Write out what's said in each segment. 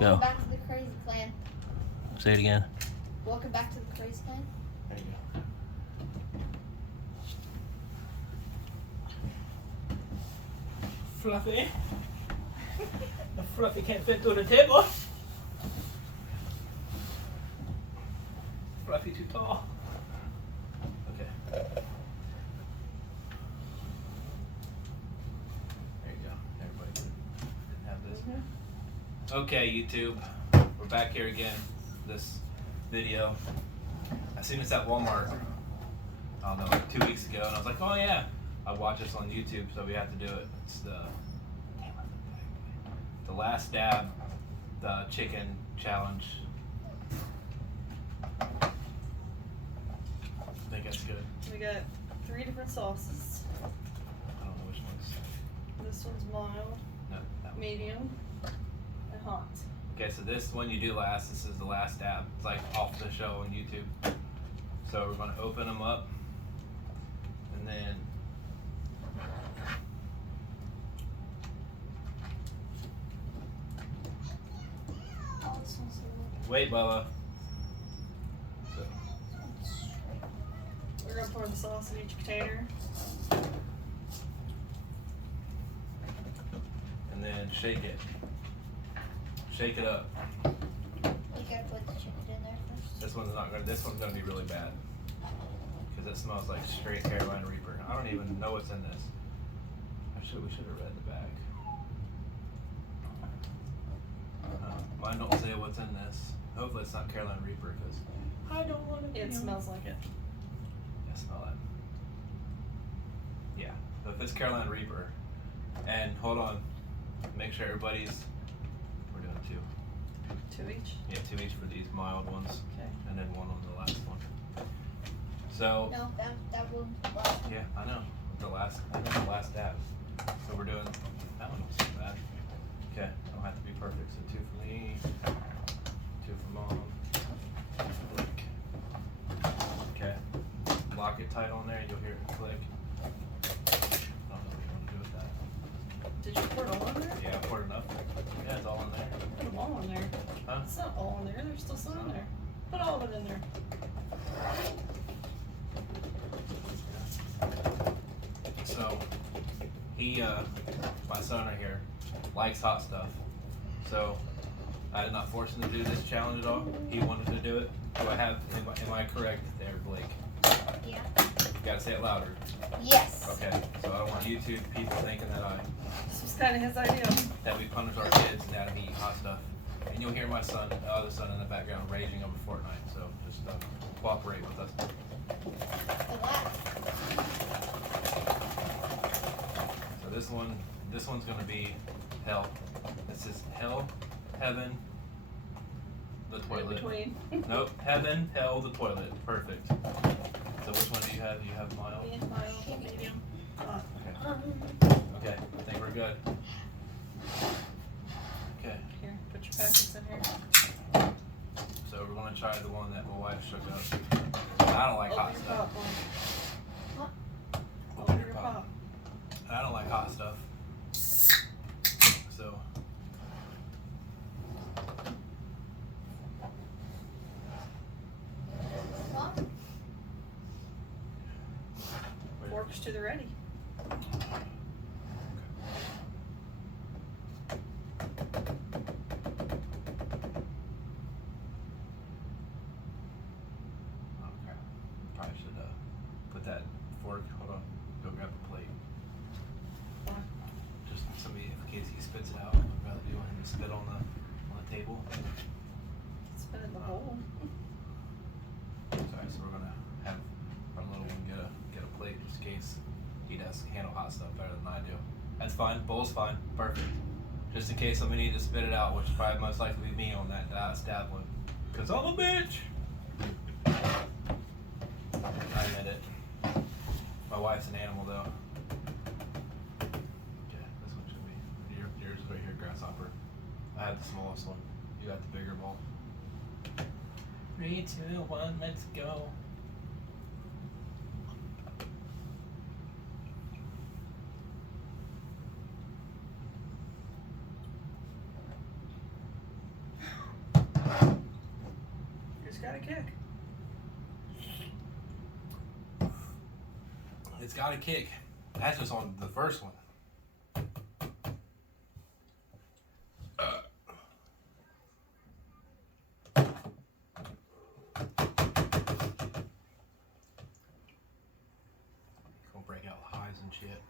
Welcome back to the Crazy Clan. Say it again. Welcome back to the Crazy Clan. There you go. Fluffy. The Fluffy can't fit through the table. Fluffy too tall. Okay. There you go. Everybody can have this. Okay, YouTube. We're back here again. This video. I seen this at Walmart. I don't know, like 2 weeks ago, and I was like, oh yeah, I watched this on YouTube, so we have to do it. It's the Last Dab, the chicken challenge. I think that's good. We got 3 different sauces. I don't know which one's. This one's mild, No, that one. medium, and hot. Okay, so this one you do last. This is the Last Dab. It's like off the show on YouTube. So we're gonna open them up, and then Oh, this one's a little wait, Bella. So, We're gonna pour the sauce in each container. and then shake it. Shake it up. You gotta put the chicken in there first. This one's not gonna. This one's gonna be really bad because it smells like straight Carolina Reaper. I don't even know what's in this. We should have read the back. Mine don't say what's in this. Hopefully it's not Carolina Reaper because I don't want to. It smells like it. I smell that. Yeah. So if it's Carolina Reaper, and hold on, make sure everybody's. We're doing 2. 2 each. Yeah, 2 each for these mild ones, Okay. and then 1 on the last one. So. No, that one. Well, Yeah, I know. The last dab. So we're doing. That one wasn't bad. Okay, don't have to be perfect. So 2 for me, 2 for mom. Okay, lock it tight on there. You'll hear it click. I don't know what you want to do with that. Did you pour it all in there? Yeah, I poured enough. Yeah, it's all in there. Put them all in there. Huh? It's not all in there. There's still some in there. Put all of it in there. So he, my son right here, likes hot stuff. So I did not force him to do this challenge at all. He wanted to do it. Do I have? Am I correct there, Blake? yeah. You gotta say it louder. Yes. Okay. So I don't want YouTube people thinking This was kind of his idea. that we punish our kids and that we eat hot stuff. And you'll hear my son, the other son in the background, raging over Fortnite. So just cooperate with us. Relax. So this one's gonna be hell. This is hell, heaven, the In toilet. between. Nope, heaven, hell, the toilet. Perfect. So which one do you have? You have mild? Mild, medium, hot. Okay, I think we're good. Okay, Here, put your packets in here. so we're gonna try the one that my wife shook up. I don't like hot Open your stuff. popcorn. Open Open your pop. I don't like hot stuff. So. Mom? Forks to the ready. Okay. Probably should put that fork. Hold on. Go grab a plate. Why? Just somebody, in case he spits it out. I'd rather do him to spit on the table. Spin in the bowl. Sorry. So we're gonna have our little one get a plate just in case he does handle hot stuff better than I do. That's fine. Bowl's fine. Perfect. Just in case somebody needs to spit it out, which is probably most likely be me on that stab one. Cause I'm a bitch. I admit it. My wife's an animal though. Okay, this one should be yours right here, grasshopper. I had the smallest one. You got the bigger bowl. 3, 2, 1, let's go. got a kick. It's got a kick. That's just on the first one. Gonna break out highs and shit.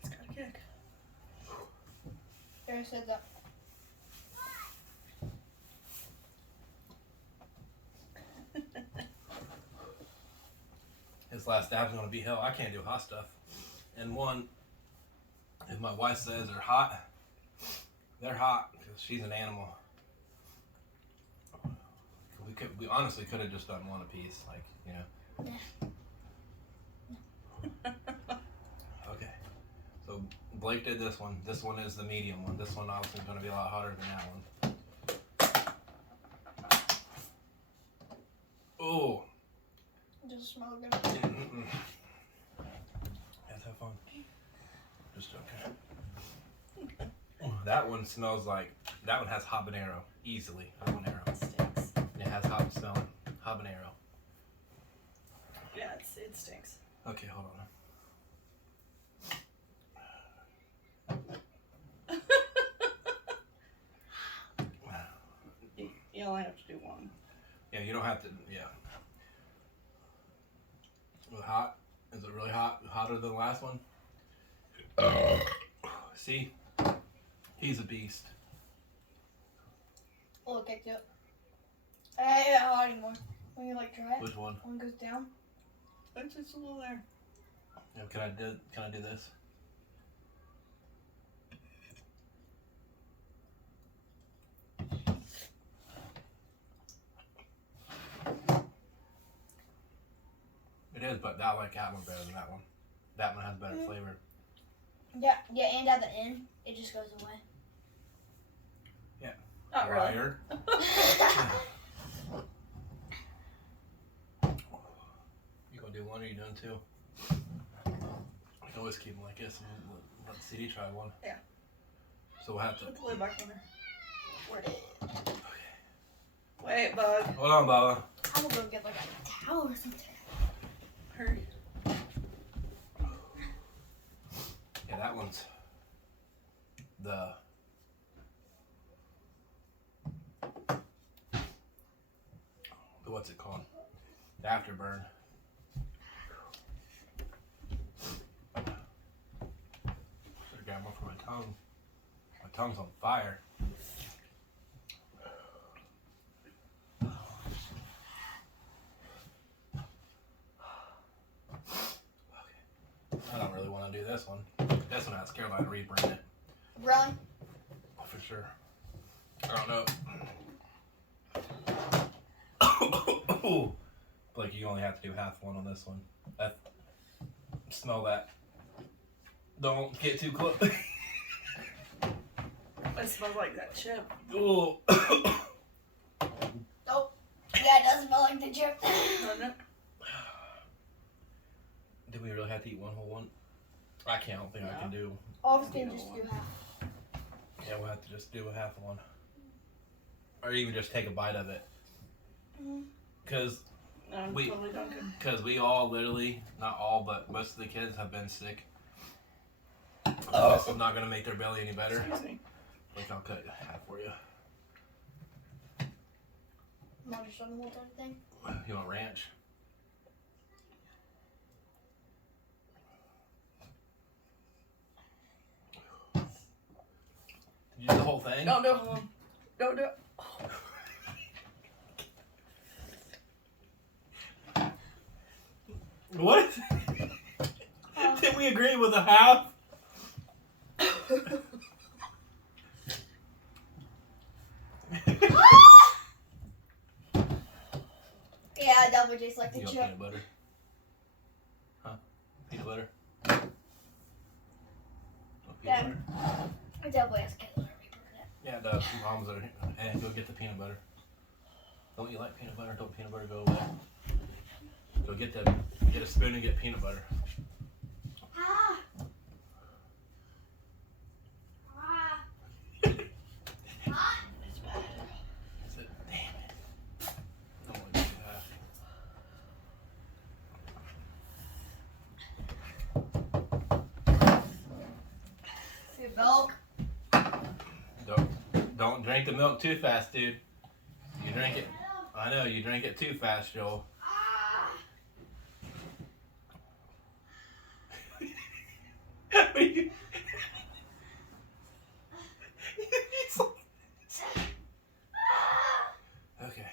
It's got a kick. I said that. His last dab's gonna be hell. I can't do hot stuff. And one, if my wife says they're hot, they're hot because she's an animal. We honestly could have just done one apiece, like, you know. Okay. So Blake did this one. This one is the medium one. This one obviously is gonna be a lot hotter than that one. Oh. Does it smell good? Mm-mm. Let's have fun. Just joking. That one smells like, that one has habanero, easily. Habanero. It stinks. It has smelling habanero. Yeah, it stinks. Okay, hold on. You only have to do one. Yeah, you don't have to, yeah. Is it hot? Is it really hot? Hotter than the last one? See? He's a beast. Oh, okay, do it. Hey, not hot anymore. When you like try it, Which one? one goes down. It's just a little there. Yeah, can I do this? It is, but I like that one better than that one. That one has better flavor. Yeah, and at the end, it just goes away. Not really. Liar. You gonna do one or you doing two? I can always keep them like this and let the CD try one. Yeah. So we'll have to. Put the lid back on there. Where did it? Wait, bug. Hold on, Baba. I'm gonna go get like a towel or something. Hurry. Yeah, that one's the. What's it called? The afterburn. Should've got more for my tongue. My tongue's on fire. I don't really want to do this one. This one has Carolina Reaper in it. Really? For sure. I don't know. Blake, you only have to do half one on this one. Smell that. Don't get too close. It smells like that chip. Oh. Oh, yeah, it does smell like the chip. Doesn't it? Do we really have to eat one whole one? I can't. I don't think I can do. Obviously, just do half. Yeah, we'll have to just do a half one. Or even just take a bite of it. Because I'm We- totally dunking. we all literally, not all, but most of the kids have been sick. This is not going to make their belly any better. Excuse me. Like, I'll cut it half for you. Want to show them what everything? You want ranch? Did you do the whole thing? Don't do it. Don't do it. What? Did we agree with a half? Yeah, that would taste like the You want chip. peanut butter? Huh? Peanut butter? Want Yeah. peanut butter? It definitely has Carolina Reaper in it. Yeah, it does. Mom's are. And go get the peanut butter. Don't you like peanut butter? Don't peanut butter go away? Go get a spoon and get peanut butter. Ah. Ah. Ah. Is it? Damn it. I don't want to do that. See milk. Don't drink the milk too fast, dude. You drink it. I know, you drink it too fast, Joel. Ah. Okay.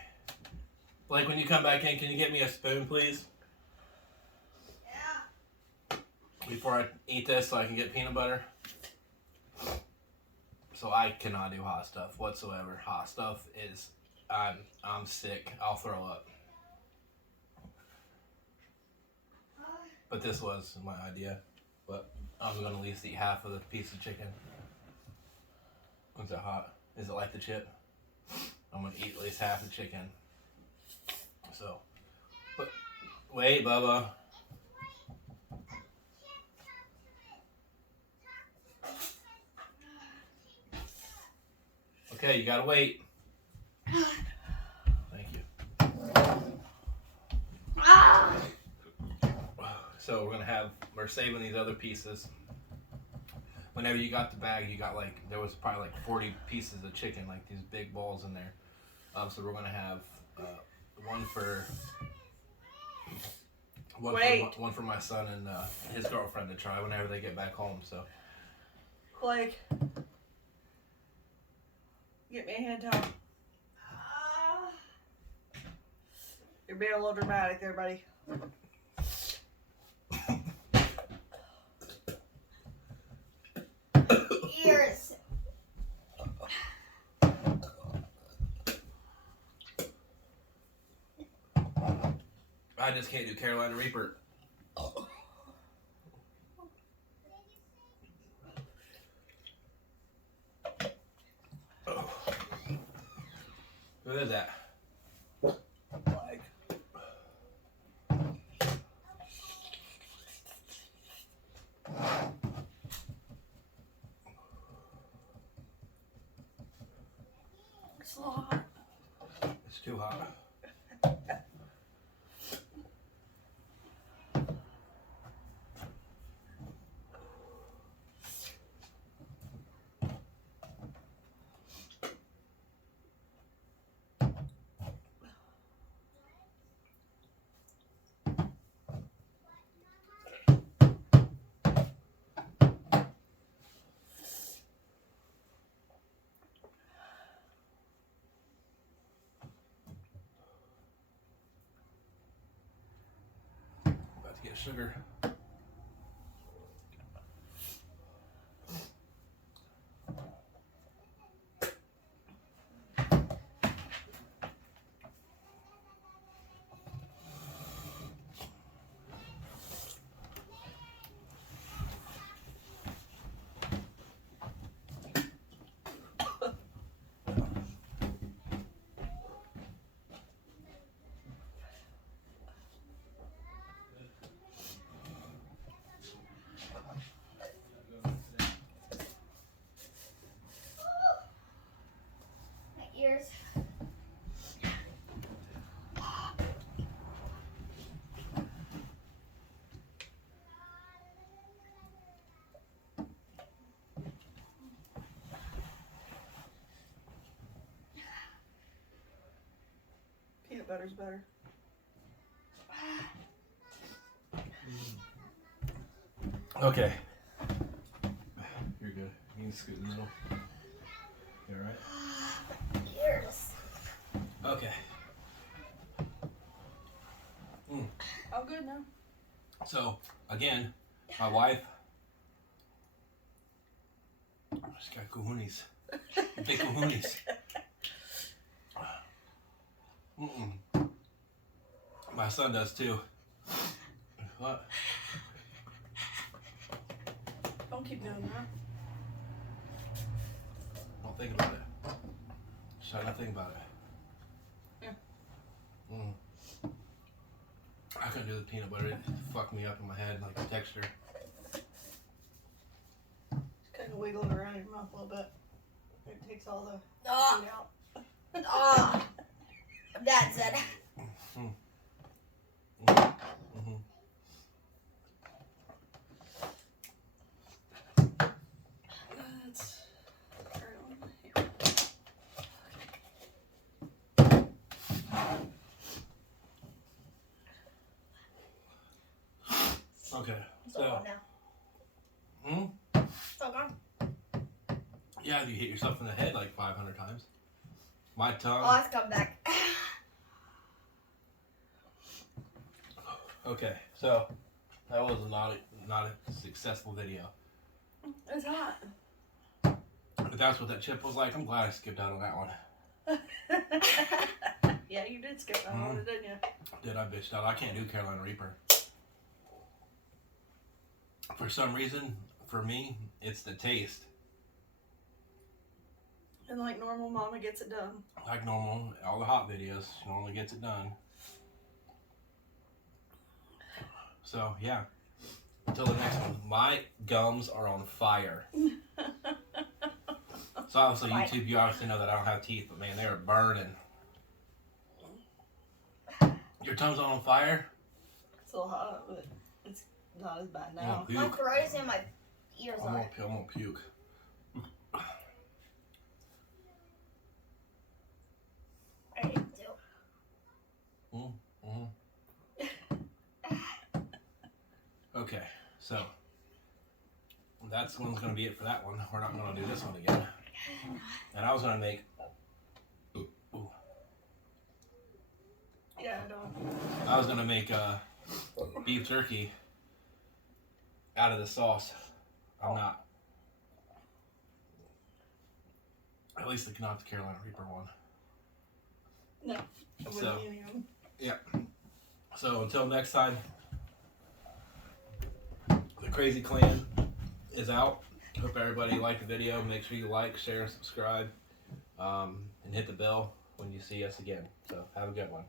Blake, when you come back in, can you get me a spoon, please? Yeah. Before I eat this so I can get peanut butter. So I cannot do hot stuff whatsoever. Hot stuff is, I'm sick. I'll throw up. But this was my idea. But I'm going to at least eat half of the piece of chicken. Is it hot? Is it like the chip? I'm going to eat at least half the chicken. So, but wait, Bubba. Okay, you gotta wait. Thank you. Ah. So we're saving these other pieces. Whenever you got the bag, you got there was probably 40 pieces of chicken, like these big balls in there. So we're gonna have one for my son and his girlfriend to try whenever they get back home. So Blake, get me a hand towel. You're being a little dramatic there, buddy. Ears. I just can't do Carolina Reaper. Who is that? Blake. It's a little hot. It's too hot. About to get sugar. My ears. Peanut butter's better. Okay. You're good. You can scoot in the middle. You alright? Ears. Okay. I'm good now. So, again, my wife. She's got kahunas. Big kahunas. My son does too. What? Don't keep doing that. Don't think about it. Should I not think about it? I couldn't do the peanut butter. It fucked me up in my head, like the texture. Kind of wiggle it around your mouth a little bit. It takes all the Oh, food out. oh. Dad said. Mm-hmm. That's Okay, It's all so gone now. It's all gone. yeah, you hit yourself in the head like 500 times. My tongue. Oh, it's come back. Okay, so that was not a successful video. It's hot. But that's what that chip was like. I'm glad I skipped out on that one. Yeah, you did skip that one, didn't you? Did I bitched out? I can't do Carolina Reaper. For some reason, for me, it's the taste. And like normal, Mama gets it done. Like normal, all the hot videos, she normally gets it done. So, yeah. Until the next one. My gums are on fire. So obviously, YouTube, you obviously know that I don't have teeth, but man, they are burning. Your tongue's on fire? It's a little hot, but it's not as bad I'm now. gonna My puke. throat is in my ears. I'm gonna puke. I did too. Okay, so that's one's gonna be it for that one. We're not gonna do this one again. And I was gonna make. Yeah, I don't. I was gonna make beef jerky out of the sauce. I'm not. At least not the Carolina Reaper one. No. I wouldn't So, eat any of them. So until next time, the Crazy Clan is out. Hope everybody liked the video. Make sure you like, share, and subscribe, and hit the bell when you see us again. So have a good one.